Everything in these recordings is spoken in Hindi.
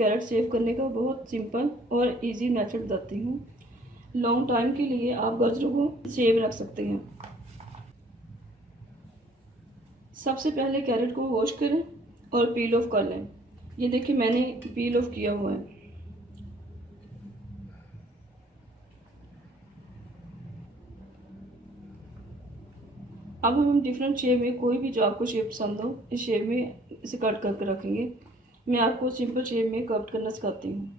कैरेट सेव करने का बहुत सिंपल और इजी मेथड बताती हूँ। लॉन्ग टाइम के लिए आप गाजरों को सेव रख सकते हैं। सबसे पहले कैरेट को वॉश करें और पील ऑफ कर लें। ये देखिए मैंने पील ऑफ किया हुआ है। अब हम डिफरेंट शेप में, कोई भी जो आपको शेप पसंद हो, इस शेप में इसे कट करके रखेंगे। मैं आपको सिंपल शेप में कट करना सिखाती हूँ।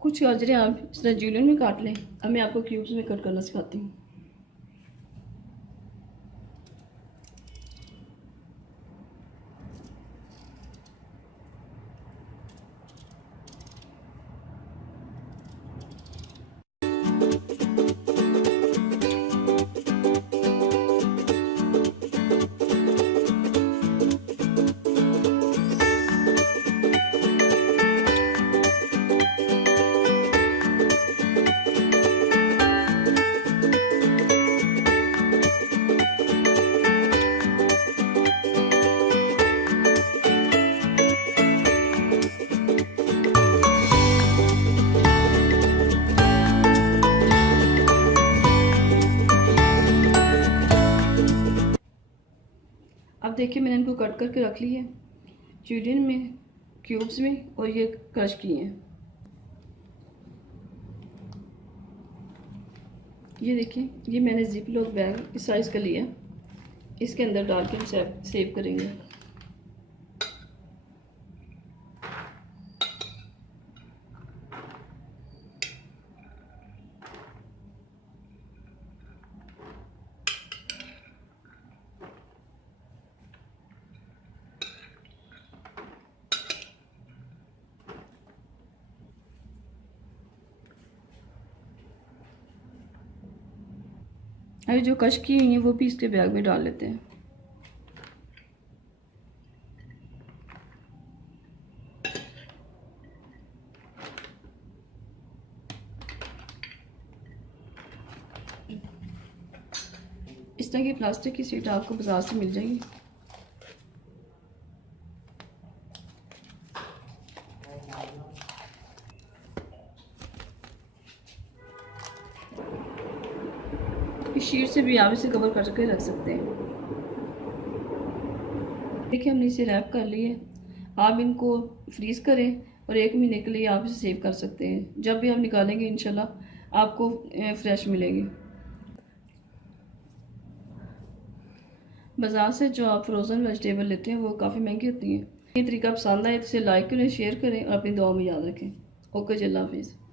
कुछ गाजरें आप इस तरह जूलियन में काट लें। अब मैं आपको क्यूब्स में कट करना सिखाती हूँ। अब देखिए मैंने इनको कट करके रख ली है जूलियन में, क्यूब्स में, और ये क्रश किए हैं। ये देखिए, ये मैंने जिप लॉक बैग इस साइज़ का लिया, इसके अंदर डाल के हम सेव करेंगे। अभी जो कश की हुई है वो भी इसके बैग में डाल लेते हैं। इस तरह की प्लास्टिक की शीट आपको बाजार से मिल जाएगी। इस शीट से भी आप इसे कवर करके रख सकते हैं। देखिए हमने इसे रैप कर लिए। आप इनको फ्रीज़ करें और 1 महीने के लिए आप इसे सेव कर सकते हैं। जब भी आप निकालेंगे इंशाल्लाह आपको फ्रेश मिलेंगे। बाज़ार से जो आप फ्रोज़न वेजिटेबल लेते हैं वो काफ़ी महंगी होती हैं। ये तरीका पसंद आए तो इसे लाइक करें, शेयर करें और अपनी दुआ में याद रखें। ओके जी, अल्लाह हाफिज़।